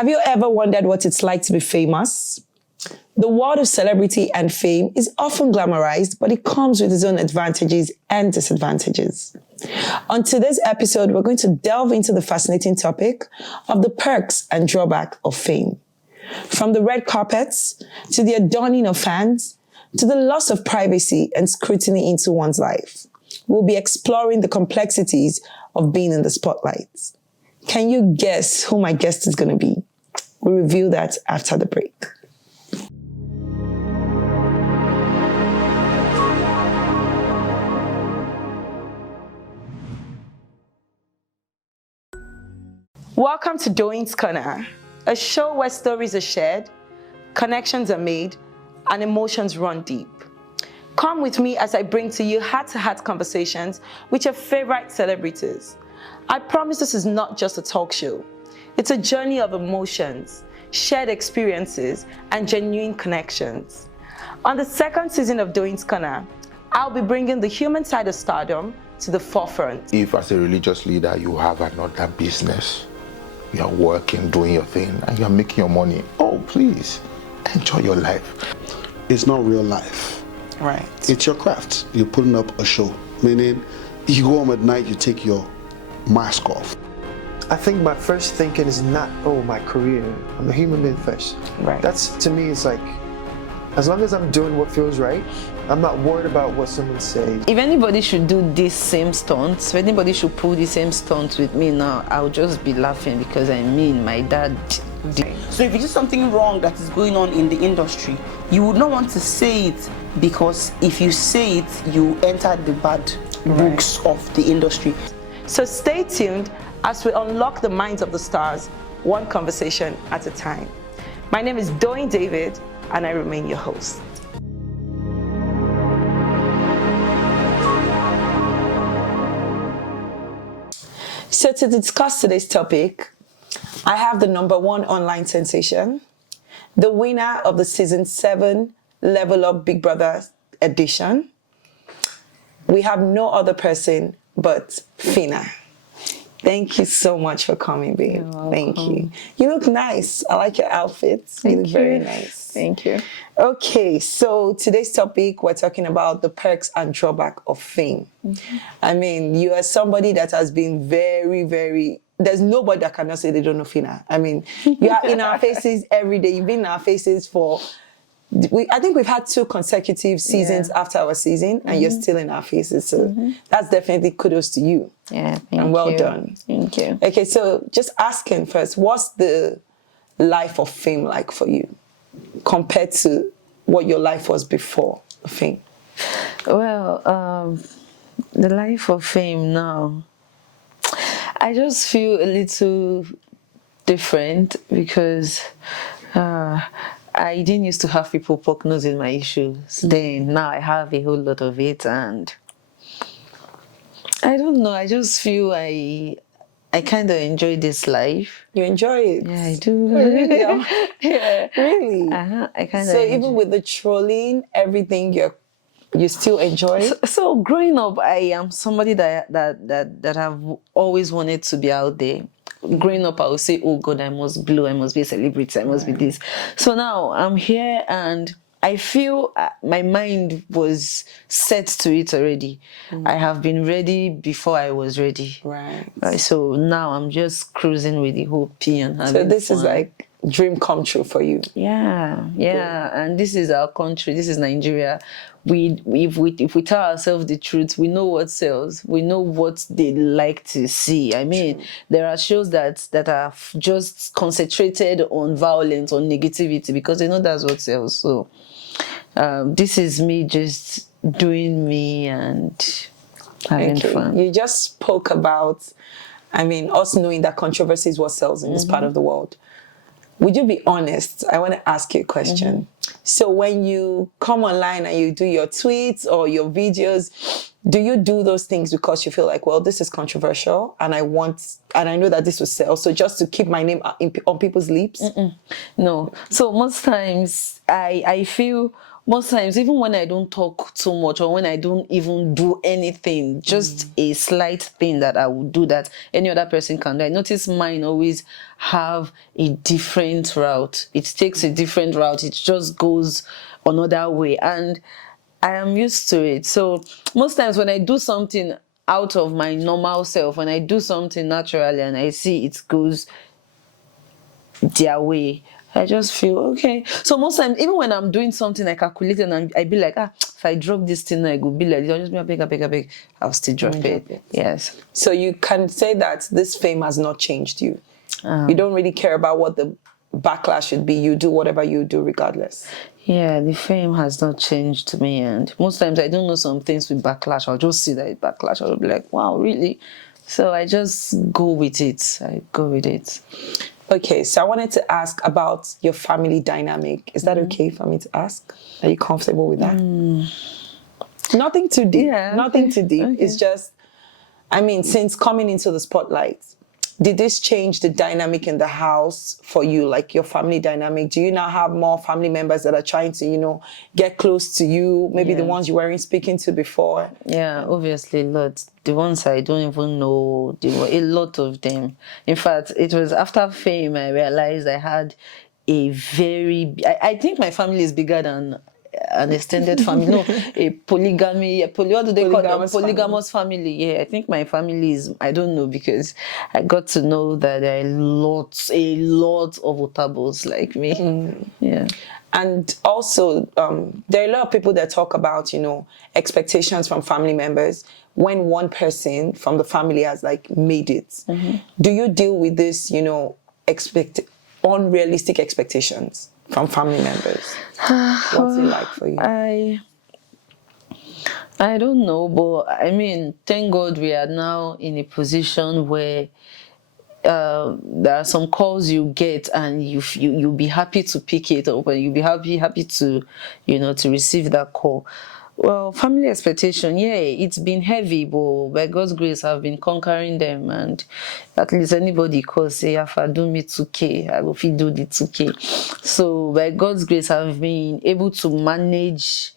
Have you ever wondered what it's like to be famous? The world of celebrity and fame is often glamorized, but it comes with its own advantages and disadvantages. On today's episode, we're going to delve into the fascinating topic of the perks and drawbacks of fame. From the red carpets, to the adorning of fans, to the loss of privacy and scrutiny into one's life. We'll be exploring the complexities of being in the spotlight. Can you guess who my guest is going to be? We'll reveal that after the break. Welcome to Doing's Corner, a show where stories are shared, connections are made, and emotions run deep. Come with me as I bring to you heart-to-heart conversations with your favorite celebrities. I promise this is not just a talk show. It's a journey of emotions, shared experiences, and genuine connections. On the second season of Doing's Corner, I'll be bringing the human side of stardom to the forefront. If as a religious leader you have another business, you're working, doing your thing, and you're making your money, oh please, enjoy your life. It's not real life. Right. It's your craft. You're putting up a show. Meaning, you go home at night, you take your mask off. I think my first thinking is not, oh, my career. I'm a human being first. Right. That's, to me, it's like, as long as I'm doing what feels right, I'm not worried about what someone says. If anybody should do this same stunts, if anybody should pull the same stunts with me now, I'll just be laughing because I mean, my dad did. So if you see something wrong that is going on in the industry, you would not want to say it, because if you say it, you enter the bad books of the industry. So stay tuned as we unlock the minds of the stars, one conversation at a time. My name is Doing David, and I remain your host. So to discuss today's topic, I have the #1 online sensation, the winner of the season 7 Level Up Big Brother edition. We have no other person but Phyna. Thank you so much for coming, babe. Thank you. You look nice. I like your outfits. You look very nice. Thank you. Okay, so today's topic, we're talking about the perks and drawback of fame. I mean, you are somebody that has been very, there's nobody that cannot say they don't know Phyna. I mean, you are in our faces every day. You've been in our faces for, I think we've had 2 consecutive seasons after our season, and you're still in our faces. So that's definitely kudos to you. Yeah, thank and well you. done. Thank you. Okay, so just asking first, what's the life of fame like for you compared to what your life was before fame? Well, the life of fame now, I just feel a little different because I didn't used to have people poke nose in my issues. Then now I have a whole lot of it, and I don't know, I just feel I kind of enjoy this life. You enjoy it? Yeah, I do. Really? Yeah. Really? I kind of. So even with the trolling, everything, you still enjoy it? So growing up, I am somebody that have always wanted to be out there. Growing up, I would say, oh God, I must blow, I must be a celebrity, I must be this. So now I'm here, and I feel my mind was set to it already. I have been ready before I was ready. Right. So now I'm just cruising with the whole P and having So this fun. is like dream come true for you. Yeah. And this is our country. This is Nigeria. If we tell ourselves the truth, we know what sells. We know what they like to see. I mean, there are shows that are just concentrated on violence, on negativity, because they know that's what sells. So this is me just doing me and having fun. You just spoke about, I mean, us knowing that controversy is what sells in this part of the world. Would you be honest? I want to ask you a question. So when you come online and you do your tweets or your videos, do you do those things because you feel like, well, this is controversial and I know that this will sell, so just to keep my name on people's lips? No. So most times I feel most times, even when I don't talk too much or when I don't even do anything, just a slight thing that I would do that any other person can do. I notice mine always have a different route. It takes a different route. It just goes another way. And I am used to it. So most times when I do something out of my normal self, when I do something naturally and I see it goes their way, I just feel okay. So most times, even when I'm doing something I calculate and I be like, if I drop this thing, I go be like, I'll just be a beg. I'll still drop it. Yes. So you can say that this fame has not changed you. You don't really care about what the backlash should be. You do whatever you do regardless. Yeah, the fame has not changed me, and most times I don't know some things with backlash. I'll just see that it's backlash. I'll be like, wow, really? So I just go with it. I go with it. Okay, so I wanted to ask about your family dynamic. Is that okay for me to ask? Are you comfortable with that? Nothing too deep. Yeah, Nothing too deep. okay. It's just, I mean, since coming into the spotlight, did this change the dynamic in the house for you, like your family dynamic? Do you now have more family members that are trying to, get close to you? Maybe the ones you weren't speaking to before? Yeah, obviously, lots. The ones I don't even know, there were a lot of them. In fact, it was after fame I realized I had a very... I think my family is bigger than an extended family. No, a polygamy, what do they call them? Polygamous family. Yeah, I think my family is, I don't know, because I got to know that there are a lot of otables like me. Yeah. And also, there are a lot of people that talk about, expectations from family members when one person from the family has made it. Do you deal with this, unrealistic expectations from family members? What's it like for you? I don't know, but I mean, thank God we are now in a position where there are some calls you get and you'll be happy to pick it up, and you'll be happy to to receive that call. Well, family expectation, yeah, it's been heavy, but by God's grace I've been conquering them, and at least anybody calls say, if I do me 2K, I will fit do the 2K. So by God's grace I've been able to manage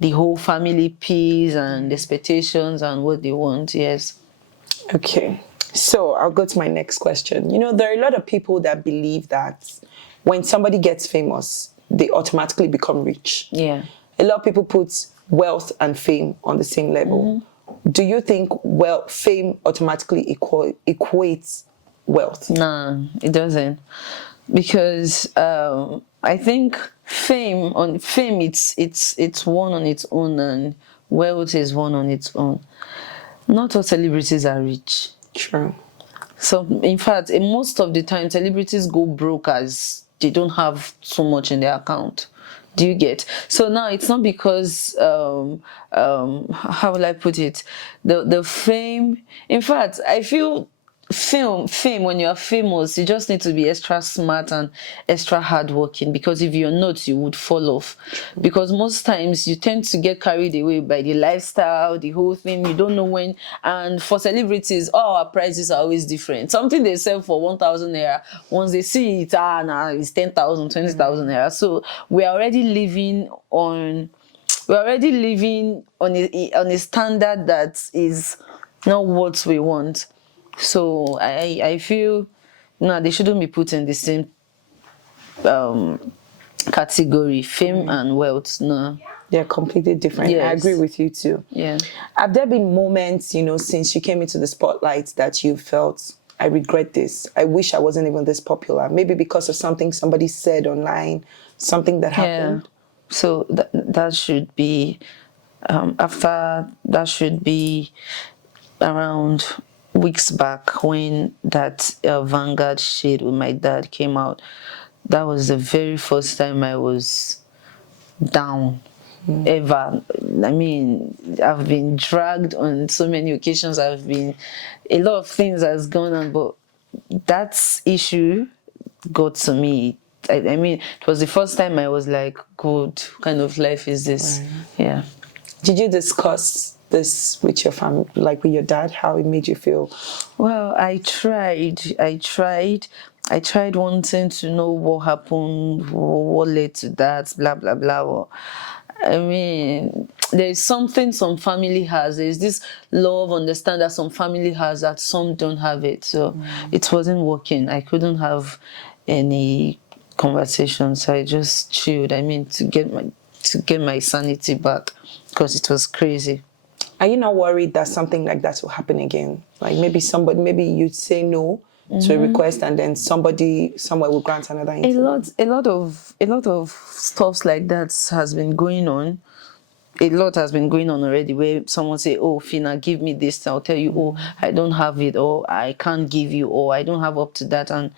the whole family piece and expectations and what they want. Yes. Okay. So I'll go to my next question. There are a lot of people that believe that when somebody gets famous, they automatically become rich. Yeah. A lot of people put wealth and fame on the same level. Do you think fame automatically equates wealth? Nah, it doesn't. Because I think fame it's one on its own, and wealth is one on its own. Not all celebrities are rich. True. So in fact, most of the time celebrities go broke as they don't have so much in their account. Do you get? So now it's not because how will I put it? The fame. In fact, I feel fame when you are famous, you just need to be extra smart and extra hardworking, because if you're not, you would fall off. Because most times you tend to get carried away by the lifestyle, the whole thing. You don't know when. And for celebrities, all our prices are always different. Something they sell for 1,000 naira, once they see it, now it's 10,000, 20,000 naira. So we're already living on a standard that is not what we want. So I feel they shouldn't be put in the same category, fame and wealth. No, they're completely different. Yes. I agree with you too. Yeah. Have there been moments, since you came into the spotlight that you felt, I regret this, I wish I wasn't even this popular, maybe because of something somebody said online, something that happened? Yeah. So that should be that should be around weeks back when that Vanguard shade with my dad came out. That was the very first time I was down ever. I mean, I've been dragged on so many occasions. A lot of things has gone on, but that issue got to me. I mean, it was the first time I was like, God, what kind of life is this? Right. Yeah. Did you discuss this with your family, like with your dad, how it made you feel? Well, I tried wanting to know what happened, what led to that, blah, blah, blah. I mean, there's something some family has. There's this love, understand that some family has that some don't have it. So it wasn't working. I couldn't have any conversations. So I just chilled. I mean, to get my sanity back, because it was crazy. Are you not worried that something like that will happen again? Like maybe you'd say no to a request, and then somewhere will grant another interview. A lot of stuffs like that has been going on. A lot has been going on already, where someone say, "Oh, Phyna, give me this." I'll tell you, "Oh, I don't have it," or "I can't give you," or "I don't have up to that," and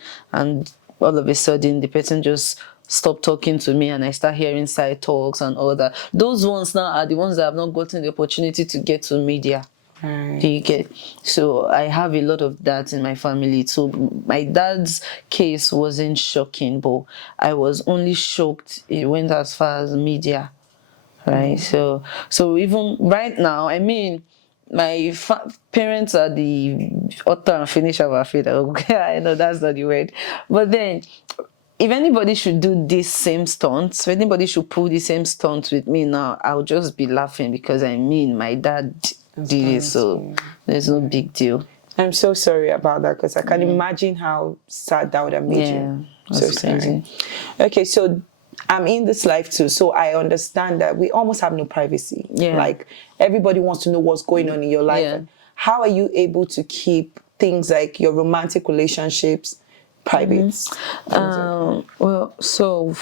all of a sudden the person just stop talking to me, and I start hearing side talks and all that. Those ones now are the ones that have not gotten the opportunity to get to media. Right. Do you get? So I have a lot of that in my family. So my dad's case wasn't shocking, but I was only shocked it went as far as media, right? So even right now, I mean, my parents are the author and finisher of our faith. I know that's not the word, but then, if anybody should do this same stunts, if anybody should pull the same stunts with me now, I'll just be laughing, because I mean, my dad did it, so there's no big deal. I'm so sorry about that, because I can imagine how sad that would have made you. So crazy. Okay, so I'm in this life too, so I understand that we almost have no privacy. Yeah. Like, everybody wants to know what's going on in your life. Yeah. How are you able to keep things like your romantic relationships private? Well, so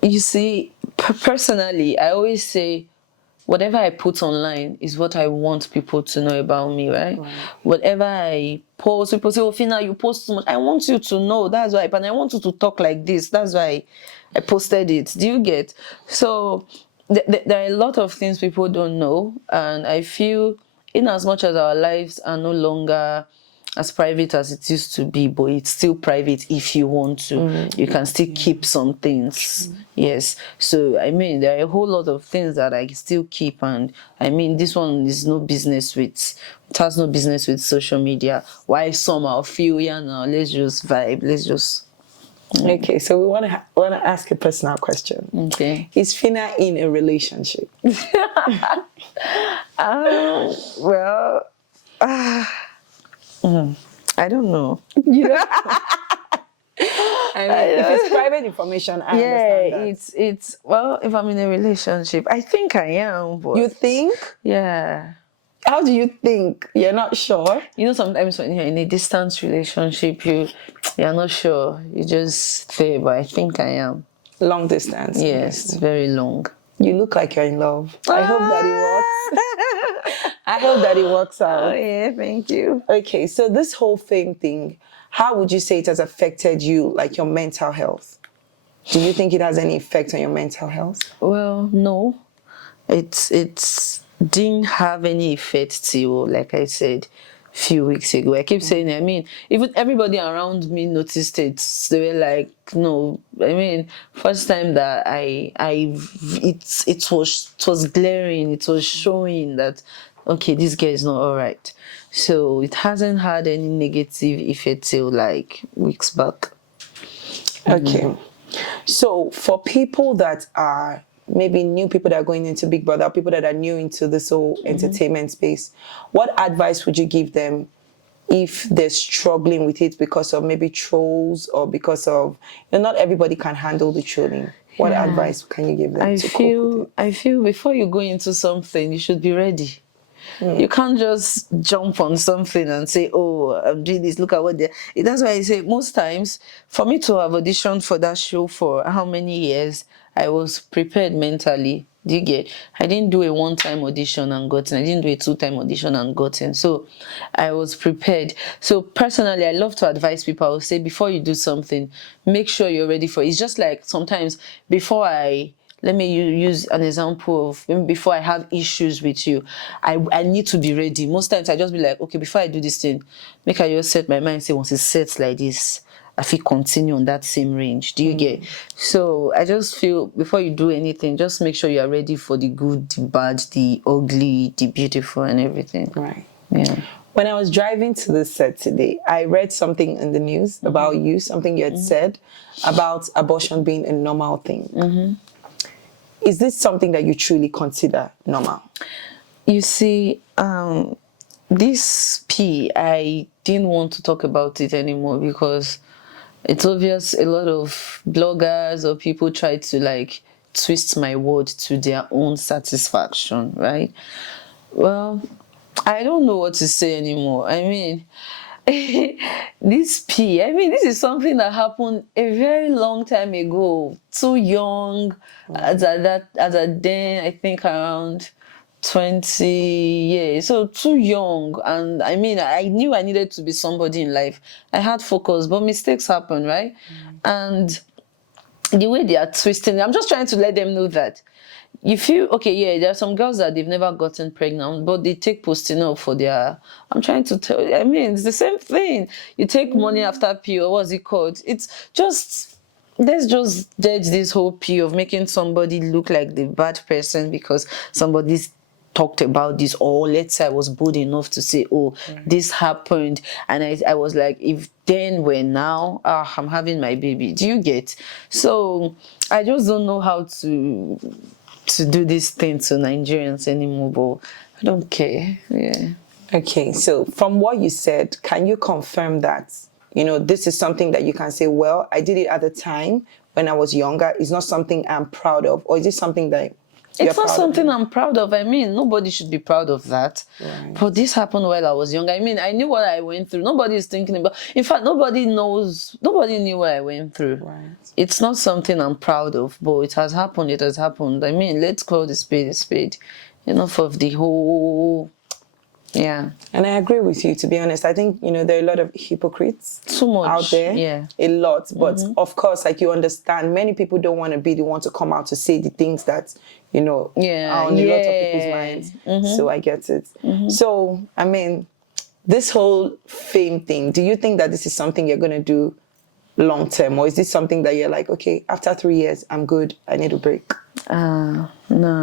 you see, personally, I always say, whatever I put online is what I want people to know about me, right? Whatever I post, people say, "Oh, Phyna, you post too much." I want you to know. That's why, and I want you to talk like this. That's why I posted it. Do you get? So there are a lot of things people don't know, and I feel, in as much as our lives are no longer as private as it used to be, but it's still private if you want to. You can still keep some things. Yes. So, I mean, there are a whole lot of things that I still keep, and I mean, this one is it has no business with social media. Why somehow feel, yeah, now let's just vibe, let's just... Okay, so we want to ask a personal question. Okay. Is Phyna in a relationship? Well... I don't know. You know? I mean, if it's private information, I understand that. It's well, if I'm in a relationship, I think I am. But You think? yeah. How do you think? You're not sure? You know, sometimes when you're in a distance relationship, you're not sure. You just say, but I think I am. Long distance? Yes, very long. You look like you're in love. I hope that it works. I hope that it works out. Oh, yeah, thank you. Okay, so this whole fame thing, how would you say it has affected you, like your mental health? Do you think it has any effect on your mental health? Well, no. It's didn't have any effect till, like I said, few weeks ago. I keep saying, I mean, even everybody around me noticed it. They were like, no, I mean, first time that it was glaring, it was showing that, okay, this girl is not all right. So it hasn't had any negative effect till like weeks back. Okay. So for people that are maybe new people that are going into Big Brother, people that are new into this whole entertainment space, what advice would you give them if they're struggling with it because of maybe trolls, or because of, not everybody can handle the trolling? What advice can you give them to cope with it? I feel before you go into something, you should be ready. You can't just jump on something and say, oh, I'm doing this, look at what they're... That's why I say most times, for me to have auditioned for that show for how many years, I was prepared mentally. Do you get? I didn't do a one-time audition and gotten. I didn't do a two-time audition and gotten. So I was prepared. So personally, I love to advise people. I will say, before you do something, make sure you're ready for it. It's just like sometimes let me use an example of maybe before I have issues with you, I need to be ready. Most times I just be like, okay, before I do this thing, make I just set my mind, say once it sets like this, I feel continue on that same range. Do you get? So I just feel before you do anything, just make sure you are ready for the good, the bad, the ugly, the beautiful, and everything. Right. Yeah. When I was driving to this set today, I read something in the news about you, something you had said about abortion being a normal thing. Is this something that you truly consider normal? You see, this I didn't want to talk about it anymore because it's obvious a lot of bloggers or people try to like twist my word to their own satisfaction, right? Well, I don't know what to say anymore. I mean, this this is something that happened a very long time ago. Too young, as at then, I think around 20 years. So too young. And I mean, I knew I needed to be somebody in life. I had focus, but mistakes happen, right? And the way they are twisting, I'm just trying to let them know that you feel okay. Yeah, there are some girls that they've never gotten pregnant, but they take posting up for their. I'm trying to tell you, I mean, it's the same thing. You take money after PO, what's it called? It's just, let's just judge this whole PO of making somebody look like the bad person because somebody's talked about this, or let's say I was bold enough to say, oh, this happened, and I was like, if then were now, I'm having my baby. Do you get? So I just don't know how to do this thing to Nigerians anymore, but I don't care. Yeah. Okay, so from what you said, can you confirm that, this is something that you can say, well, I did it at the time when I was younger. It's not something I'm proud of, or is it something that it's not something I'm proud of. I mean, nobody should be proud of that. Right. But this happened while I was young. I mean, I knew what I went through. Nobody is thinking about. In fact, nobody knew what I went through. Right. It's not something I'm proud of, but it has happened. It has happened. I mean, let's call the spade a spade. Enough of the whole. Yeah. And I agree with you, to be honest. I think, there are a lot of hypocrites too much out there. Yeah. A lot. But of course, like you understand, many people don't want to be the one to come out to say the things that, are on a lot of people's minds. So I get it. So, I mean, this whole fame thing, do you think that this is something you're going to do long term? Or is this something that you're like, okay, after 3 years, I'm good, I need a break? No,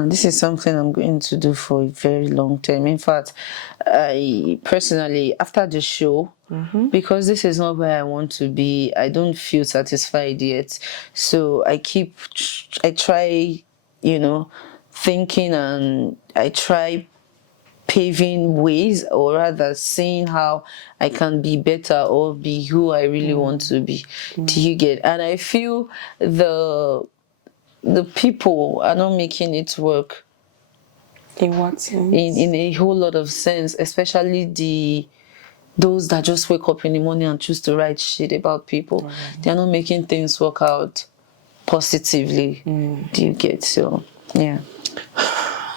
this is something I'm going to do for a very long time. In fact, I personally, after the show, because this is not where I want to be, I don't feel satisfied yet. So I try, thinking, and I try paving ways, or rather seeing how I can be better or be who I really want to be. Do you get? And I feel the people are not making it work. In what sense? In a whole lot of sense, especially those that just wake up in the morning and choose to write shit about people. They're not making things work out positively. Do you get? So, yeah.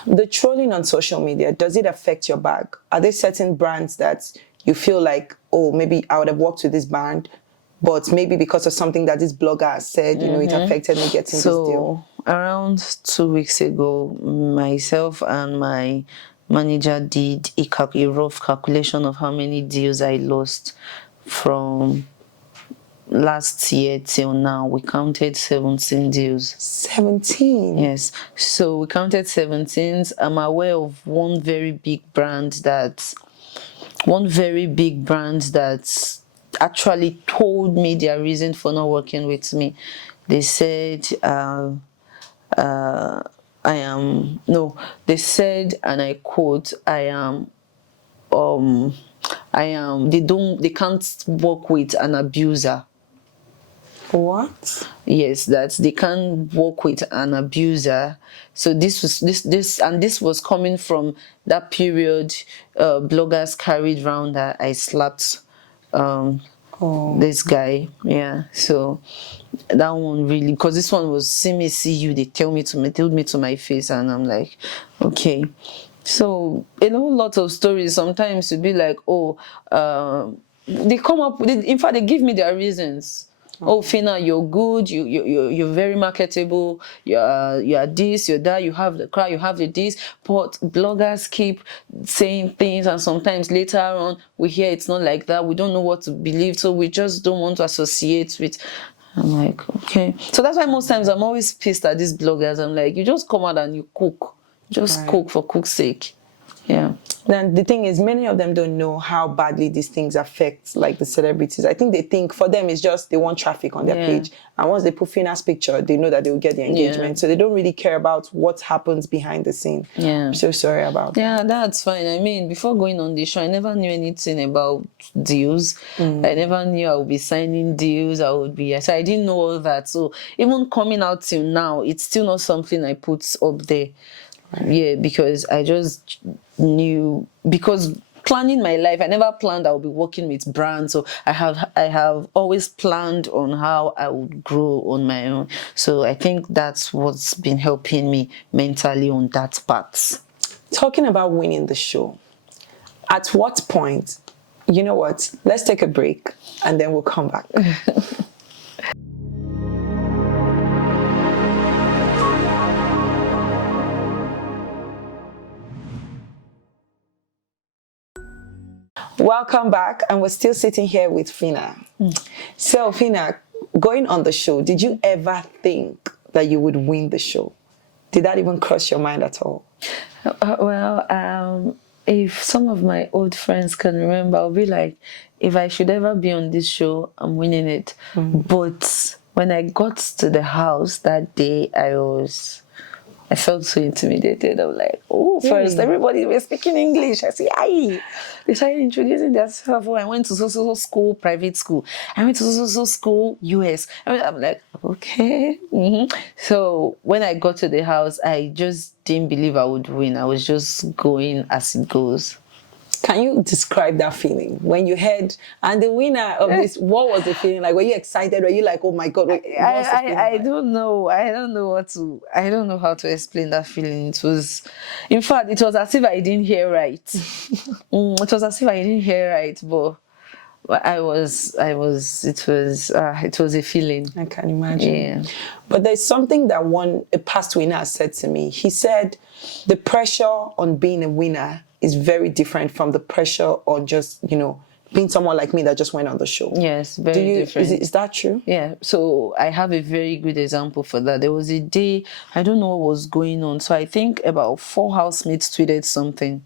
The trolling on social media, does it affect your bag? Are there certain brands that you feel like, oh, maybe I would have worked with this brand, but maybe because of something that this blogger has said, it affected me getting this deal? Around 2 weeks ago, myself and my manager did a rough calculation of how many deals I lost from last year till now. We counted 17 deals. 17? Yes. So we counted 17. I'm aware of one very big brand that actually told me their reason for not working with me. They said, they said, and I quote, they can't work with an abuser. What? Yes, that they can't work with an abuser. So this was coming from that period. Bloggers carried around that I slapped this guy. Yeah. So that one really, because this one was see me, see you. They told me to my face, and I'm like, okay. So a whole lot of stories. Sometimes you'd be like, they come up with it. In fact, they give me their reasons. Oh, Phyna, you're good. You're very marketable. You're this, you're that. You have the crowd. You have the this. But bloggers keep saying things, and sometimes later on we hear it's not like that. We don't know what to believe, so we just don't want to associate with. I'm like, okay. So that's why most times I'm always pissed at these bloggers. I'm like, you just come out and you cook. Just cook for cook's sake. Yeah. Then the thing is, many of them don't know how badly these things affect like the celebrities. I think they think for them it's just they want traffic on their Yeah. page, and once they put Phyna's picture, they know that they will get the engagement. Yeah. So they don't really care about what happens behind the scene. Yeah. I'm so sorry about that. Yeah, that's fine. I mean, before going on the show, I never knew anything about deals. I never knew I would be signing deals. So I didn't know all that. So even coming out till now, it's still not something I put up there. Yeah, because I just knew, because planning my life, I never planned I would be working with brands. So I have always planned on how I would grow on my own. So I think that's what's been helping me mentally on that part. Talking about winning the show, at what point, you know what, let's take a break and then we'll come back. Welcome back, and we're still sitting here with Phyna. So Phyna, going on the show, did you ever think that you would win the show? Did that even cross your mind at all? If some of my old friends can remember, I'll be like, if I should ever be on this show, I'm winning it. But when I got to the house that day, I felt so intimidated. I was like, oh, first, everybody was speaking English. I say, aye. They started introducing themselves. Oh, I went to so school, private school. I went to so school, US. I'm like, okay. So when I got to the house, I just didn't believe I would win. I was just going as it goes. Can you describe that feeling when you heard, and the winner of this, what was the feeling like? Were you excited? Were you like, oh my God? I don't know. I don't know how to explain that feeling. It was as if I didn't hear right. It was as if I didn't hear right, but it was a feeling. I can imagine. Yeah. But there's something that a past winner said to me. He said the pressure on being a winner is very different from the pressure on just, being someone like me that just went on the show. Yes, very different. Is that true? Yeah, so I have a very good example for that. There was a day, I don't know what was going on. So I think about 4 housemates tweeted something.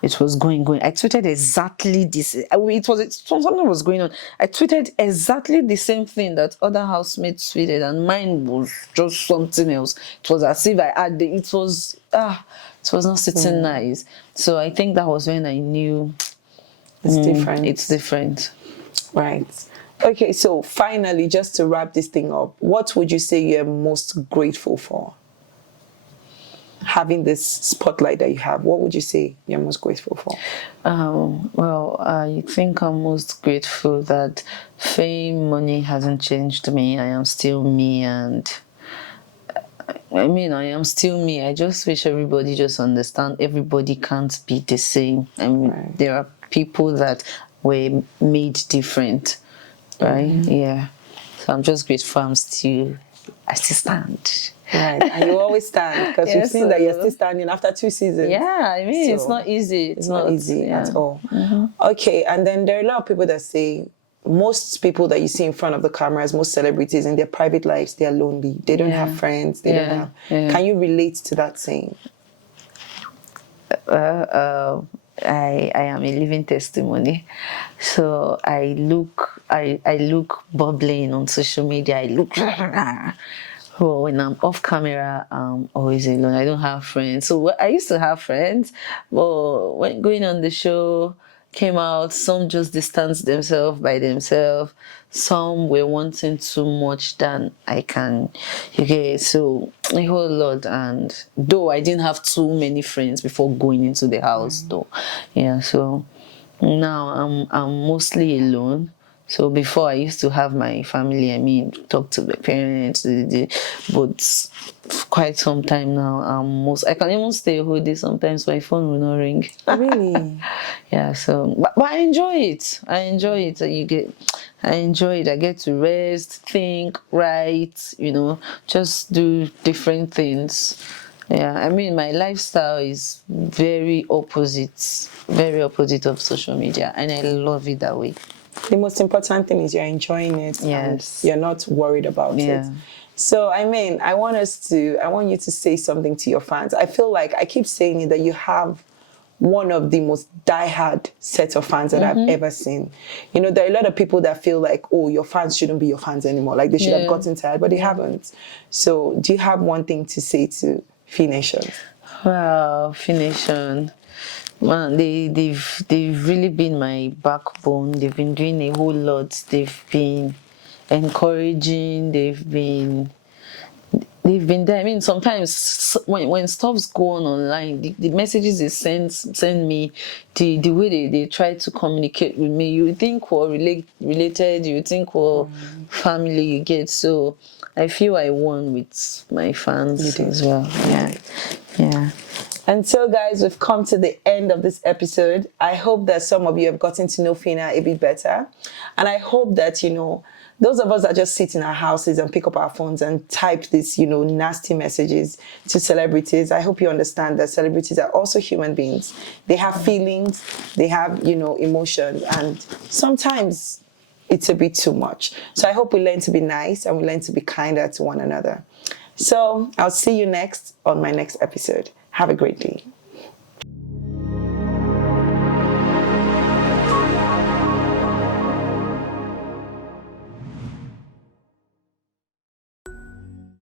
It was going. I tweeted exactly this. Something was going on. I tweeted exactly the same thing that other housemates tweeted, and mine was just something else. It was as if it was not sitting nice. So I think that was when I knew it's different. It's different. Right. Okay, so finally, just to wrap this thing up, what would you say you're most grateful for? Having this spotlight that you have, what would you say you're most grateful for? I think I'm most grateful that fame, money hasn't changed me. I am still me, and I am still me. I just wish everybody just understand everybody can't be the same. Right. There are people that were made different, right? Yeah. So I'm just grateful I still stand. Right, and you always stand, because we've seen that you're still standing after 2 seasons. Yeah, it's not easy. It's not easy at all. Okay, and then there are a lot of people that say most people that you see in front of the cameras, most celebrities in their private lives, they are lonely. They don't have friends. They don't have. Can you relate to that saying? I am a living testimony. So I look bubbling on social media. I look. Well, when I'm off camera, I'm always alone. I don't have friends. So I used to have friends, but when going on the show came out, some just distanced themselves by themselves. Some were wanting too much than I can. Okay, so a whole lot. And though I didn't have too many friends before going into the house, though. Yeah, so now I'm mostly alone. So before I used to have my family, talk to my parents, but for quite some time now, I can even stay a whole day sometimes, my phone will not ring. Really? Yeah, so, but I enjoy it. I enjoy it. I enjoy it. I get to rest, think, write, just do different things. Yeah, my lifestyle is very opposite of social media, and I love it that way. The most important thing is you're enjoying it. Yes. And you're not worried about it. So, I want you to say something to your fans. I feel like I keep saying it, that you have one of the most diehard set of fans that I've ever seen. You know, there are a lot of people that feel like, oh, your fans shouldn't be your fans anymore. Like they should have gotten tired, but they haven't. So do you have one thing to say to Phyna? Wow, Phyna. Man, they've really been my backbone. They've been doing a whole lot. They've been encouraging. They've been there. I mean, sometimes when stuff's going on online, the messages they send me, the way they try to communicate with me, you think we're related, you think we're family, you get. So I feel I won with my fans as well. Yeah. And so, guys, we've come to the end of this episode. I hope that some of you have gotten to know Phyna a bit better. And I hope that, you know, those of us that just sit in our houses and pick up our phones and type these, you know, nasty messages to celebrities, I hope you understand that celebrities are also human beings. They have feelings, they have, you know, emotions, and sometimes it's a bit too much. So I hope we learn to be nice and we learn to be kinder to one another. So I'll see you next on my next episode. Have a great day.